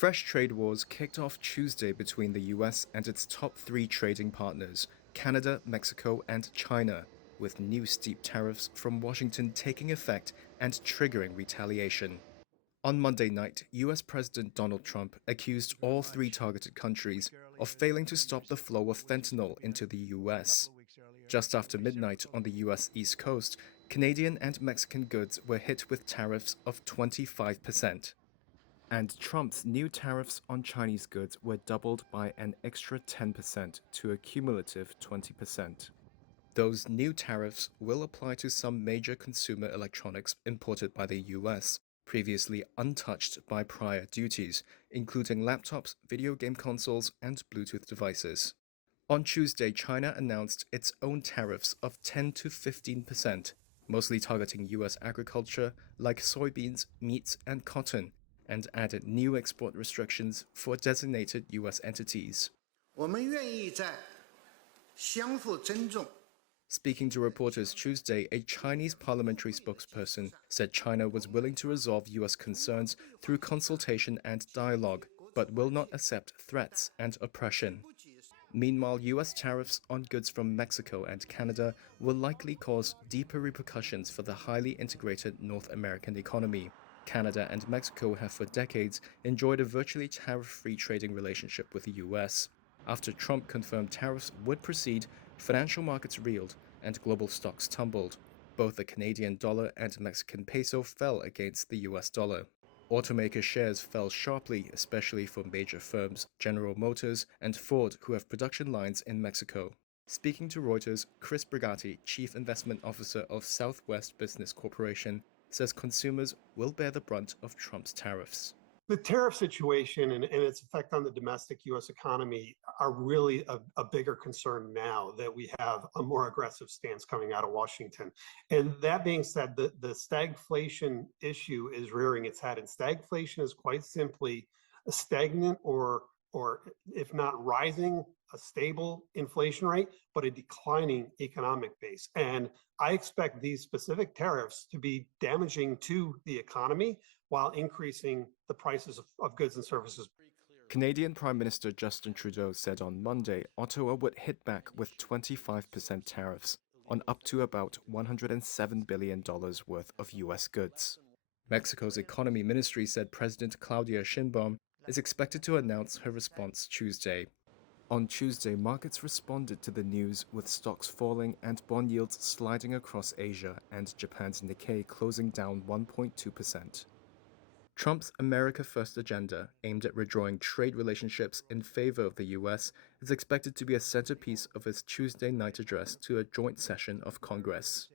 Fresh trade wars kicked off Tuesday between the US and its top three trading partners, Canada, Mexico, and China, with new steep tariffs from Washington taking effect and triggering retaliation. On Monday night, US President Donald Trump accused all three targeted countries of failing to stop the flow of fentanyl into the US. Just after midnight on the US East Coast, Canadian and Mexican goods were hit with tariffs of 25%. And Trump's new tariffs on Chinese goods were doubled by an extra 10% to a cumulative 20%. Those new tariffs will apply to some major consumer electronics imported by the US, previously untouched by prior duties, including laptops, video game consoles, and Bluetooth devices. On Tuesday, China announced its own tariffs of 10 to 15%, mostly targeting US agriculture like soybeans, meats, and cotton, and added new export restrictions for designated US entities. Speaking to reporters Tuesday, a Chinese parliamentary spokesperson said China was willing to resolve US concerns through consultation and dialogue, but will not accept threats and oppression. Meanwhile, US tariffs on goods from Mexico and Canada will likely cause deeper repercussions for the highly integrated North American economy. Canada and Mexico have for decades enjoyed a virtually tariff-free trading relationship with the US. After Trump confirmed tariffs would proceed, financial markets reeled and global stocks tumbled. Both the Canadian dollar and Mexican peso fell against the US dollar. Automaker shares fell sharply, especially for major firms, General Motors and Ford, who have production lines in Mexico. Speaking to Reuters, Chris Brigatti, Chief Investment Officer of Southwest Business Corporation, says consumers will bear the brunt of Trump's tariffs. The tariff situation and its effect on the domestic U.S. economy are really a bigger concern now that we have a more aggressive stance coming out of Washington. And that being said, the stagflation issue is rearing its head. And stagflation is quite simply a stagnant or if not rising, a stable inflation rate, but a declining economic base. And I expect these specific tariffs to be damaging to the economy while increasing the prices of goods and services. Canadian Prime Minister Justin Trudeau said on Monday Ottawa would hit back with 25% tariffs on up to about $107 billion worth of US goods. Mexico's economy ministry said President Claudia Sheinbaum is expected to announce her response Tuesday. On Tuesday, markets responded to the news with stocks falling and bond yields sliding across Asia and Japan's Nikkei closing down 1.2%. Trump's America First agenda, aimed at redrawing trade relationships in favor of the U.S., is expected to be a centerpiece of his Tuesday night address to a joint session of Congress.